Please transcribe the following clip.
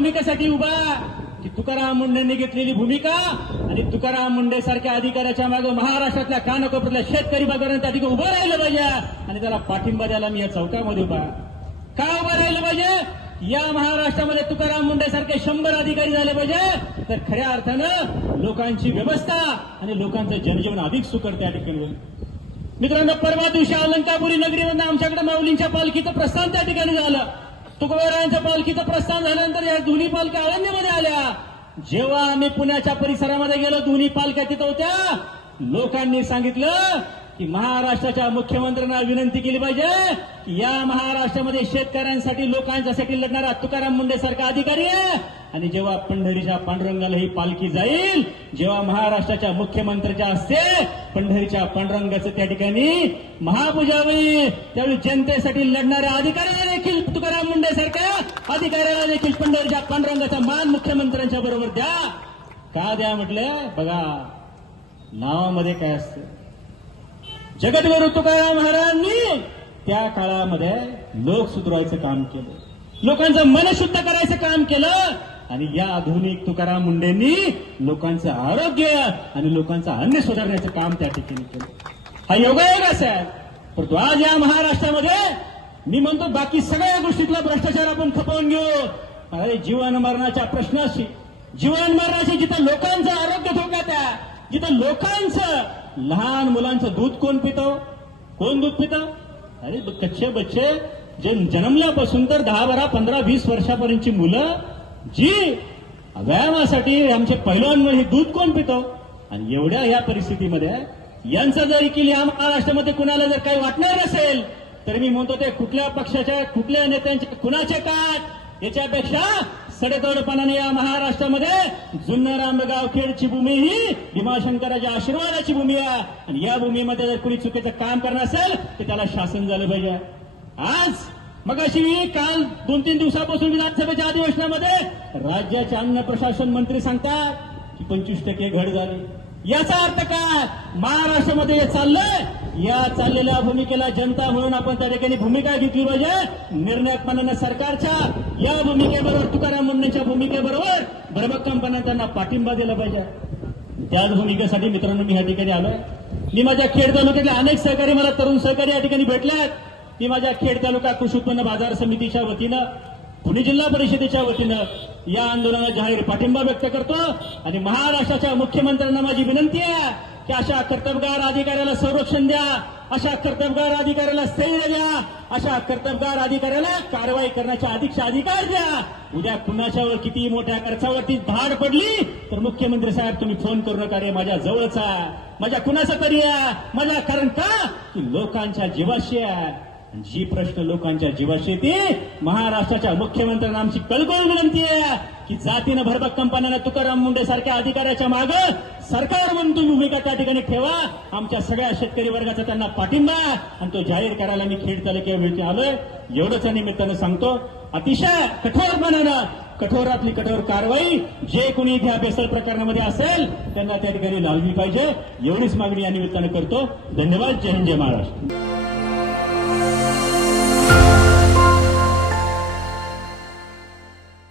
भूमिकेसाठी उभा की तुकाराम मुंडेंनी घेतलेली भूमिका आणि तुकाराम मुंडे सारख्या अधिकाऱ्याच्या मागे महाराष्ट्रातल्या कानाकोपऱ्यातल्या शेतकरी बाजारांना त्या ठिकाणी उभं राहिलं पाहिजे आणि त्याला पाठिंबा द्यायला मी या चौकामध्ये उभा का उभं राहिलं पाहिजे। या महाराष्ट्रामध्ये तुकाराम मुंडे सारखे 100 अधिकारी झाले पाहिजे तर खऱ्या अर्थानं लोकांची व्यवस्था आणि लोकांचं जनजीवन अधिक सुकर त्या ठिकाणी होईल। मित्रांनो, परवा दिवशी अलंकापुरी नगरीमधून आमच्याकडे माऊलींच्या पालखीचं प्रस्थान त्या ठिकाणी झालं। तुकोबारायांच्या पालखीचं प्रस्थान झाल्यानंतर या दोन्ही पालख्या आळंदीमध्ये आल्या। जेव्हा आम्ही पुण्याच्या परिसरामध्ये गेलो, दोन्ही पालख्या तिथं होत्या। लोकांनी सांगितलं की महाराष्ट्राच्या मुख्यमंत्र्यांना विनंती केली पाहिजे की या महाराष्ट्रामध्ये शेतकऱ्यांसाठी लोकांच्यासाठी लढणारा तुकाराम मुंडे सारखा अधिकारी आहे आणि जेव्हा पंढरीच्या पांडुरंगाला ही पालखी जाईल, जेव्हा महाराष्ट्राच्या मुख्यमंत्र्याच्या हस्ते पंढरीच्या पांडुरंगाचं त्या ठिकाणी महापूजा होईल, त्यावेळी जनतेसाठी लढणाऱ्या अधिकाऱ्याला देखील तुकाराम मुंडे सारख्या अधिकाऱ्याला देखील पंढरीच्या पांडुरंगाचा मान मुख्यमंत्र्यांच्या बरोबर द्या। का द्या म्हटलं, बघा नावामध्ये काय असतं। जगद्गुरु तुकाराम महाराजांनी त्या काळामध्ये लोक सुधारायचं काम केलं, लोकांचं मन शुद्ध करायचं काम केलं आणि या आधुनिक तुकाराम मुंडेंनी लोकांचं आरोग्य आणि लोकांचं अन्न सुधारण्याचं काम त्या ठिकाणी केलं। हा योगायोग असा आहे। परंतु आज या महाराष्ट्रामध्ये मी म्हणतो बाकी सगळ्या गोष्टीतला भ्रष्टाचार आपण खपवून घेऊ। अरे जीवन मरणाच्या प्रश्नाशी, जीवन मरणाशी जिथं लोकांचं आरोग्य धोक्यात आहे, जिथं लोकांचं लहान मुलांचं दूध कोण पितं, कोण दूध पितं? अरे कच्चे बच्चे जे जन्मल्यापासून तर 10, 12, 15, 20 वर्षापर्यंतची मुलं जी व्यायामासाठी आमचे पैलवान हे दूध कोण पितो? आणि एवढ्या या परिस्थितीमध्ये यांचं जर की या महाराष्ट्रामध्ये कुणाला जर काही वाटणार नसेल तर मी म्हणतो ते कुठल्या पक्षाच्या, कुठल्या नेत्यांचे, कुणाचे काट याच्यापेक्षा सडेतोडपणाने या महाराष्ट्रामध्ये जुन्नर आंबेगावखेडची भूमी ही भीमाशंकराच्या आशीर्वादाची भूमी आहे आणि या भूमीमध्ये जर कुणी चुकीचं काम करणार असेल तर त्याला शासन झालं पाहिजे। आज मगाशी काल 2-3 दिवसापासून विधानसभेच्या अधिवेशनामध्ये राज्याचे अन्न प्रशासन मंत्री सांगतात की 25% घट झाली। याचा अर्थ काय? महाराष्ट्रामध्ये हे चाललंय, या चाललेल्या भूमिकेला जनता म्हणून आपण त्या ठिकाणी भूमिका घेतली पाहिजे। निर्णायकपणाने सरकारच्या या भूमिकेबरोबर, तुकाराम मुंडेंच्या भूमिकेबरोबर भरभक्कमपणे त्यांना पाठिंबा दिला पाहिजे। त्याच भूमिकेसाठी मित्रांनो मी या ठिकाणी आलोय। मी माझ्या खेड तालुक्यातले अनेक सहकारी, मला तरुण सहकारी या ठिकाणी भेटले आहेत। मी माझ्या खेड तालुका कृषी उत्पन्न बाजार समितीच्या वतीनं, पुणे जिल्हा परिषदेच्या वतीनं या आंदोलनाला जाहीर पाठिंबा व्यक्त करतो आणि महाराष्ट्राच्या मुख्यमंत्र्यांना माझी विनंती आहे की अशा कर्तबगार अधिकाऱ्याला संरक्षण द्या, अशा कर्तबगार अधिकाऱ्याला स्थैर्य द्या, अशा कर्तबगार अधिकाऱ्याला कारवाई करण्याचा अधिकार द्या। उद्या कुणाच्यावर किती मोठ्या खर्चावरती भाड पडली तर मुख्यमंत्री साहेब तुम्ही फोन करू नका, रे माझ्या जवळचा, माझ्या कुणाचा तरी आहे माझा, कारण का की लोकांच्या जीवाशी आहे। जी प्रश्न लोकांच्या जीवाशी येते, महाराष्ट्राच्या मुख्यमंत्र्यांना आमची कळकळ विनंती आहे की जातीनं भरभक्कमपणाने तुकाराम मुंडे सारख्या अधिकाऱ्याच्या मागे सरकार म्हणून तुम्ही भूमिका त्या ठिकाणी ठेवा। आमच्या सगळ्या शेतकरी वर्गाचा त्यांना पाठिंबा आणि तो जाहीर करायला मी खेड तालुक्यावरती आलोय। एवढंच या निमित्तानं सांगतो, अतिशय कठोरपणानं, कठोरातली कठोर कारवाई जे कोणी इथे बेसल प्रकरणामध्ये असेल त्यांना त्या ठिकाणी लावली पाहिजे, एवढीच मागणी या निमित्तानं करतो। धन्यवाद। जय हिंद, जय महाराष्ट्र।